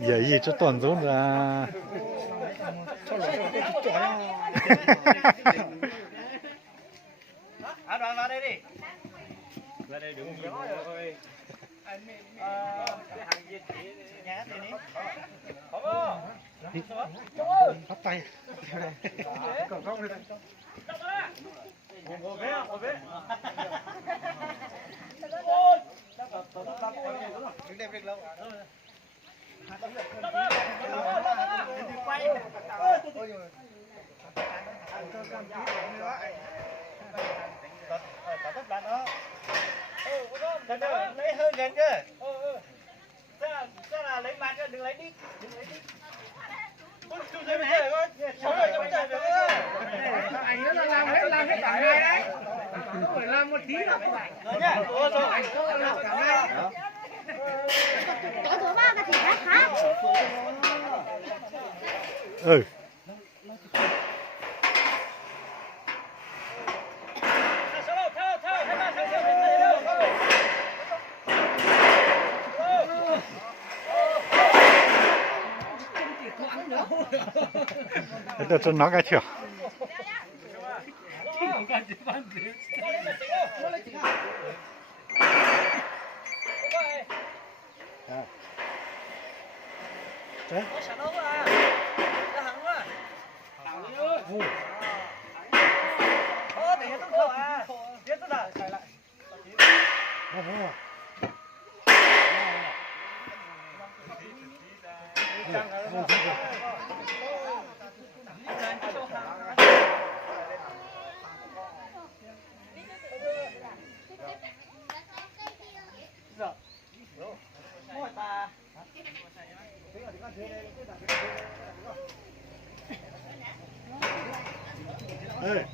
也一直断中的啊。À đoàn vào đây đi. Vào đây đúng rồi. Nhà thì đi. Bắt tay. Còn không đi. Ngồi về, ngồi về. Ôi. Đứng đây việc lâu. Quay. Tao tấp lại đó. Lấy hơi gần chứ. Sao là lấy mặt chứ, đừng lấy đi. Anh nó làm hết cả ngày đấy. Phải làm một tí là phải. Anh có làm cả ngày. Có thứ ba cái thịt khác. Ừ. Để cho nó cái thiểu. Đấy. Ê.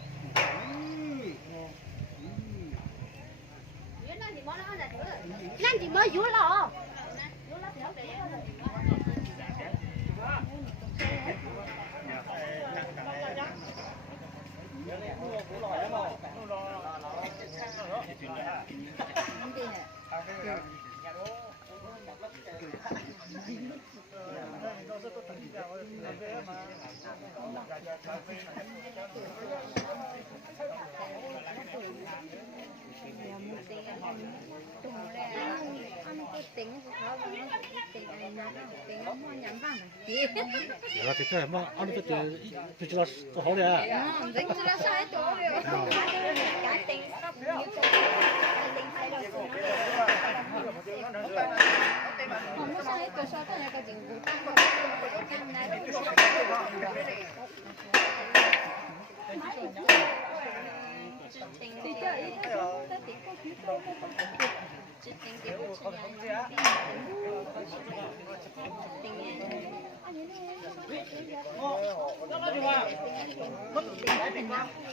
Nên chỉ mới vui lò. Rồi thì cái mà ăn cái thì cho nó hổ đấy. Dính ra sai chỗ rồi. Cái tính sắp như chỗ. Không có sai chỗ sao cái này cái chính của tăng cái này. Đi chơi đi chơi. Tình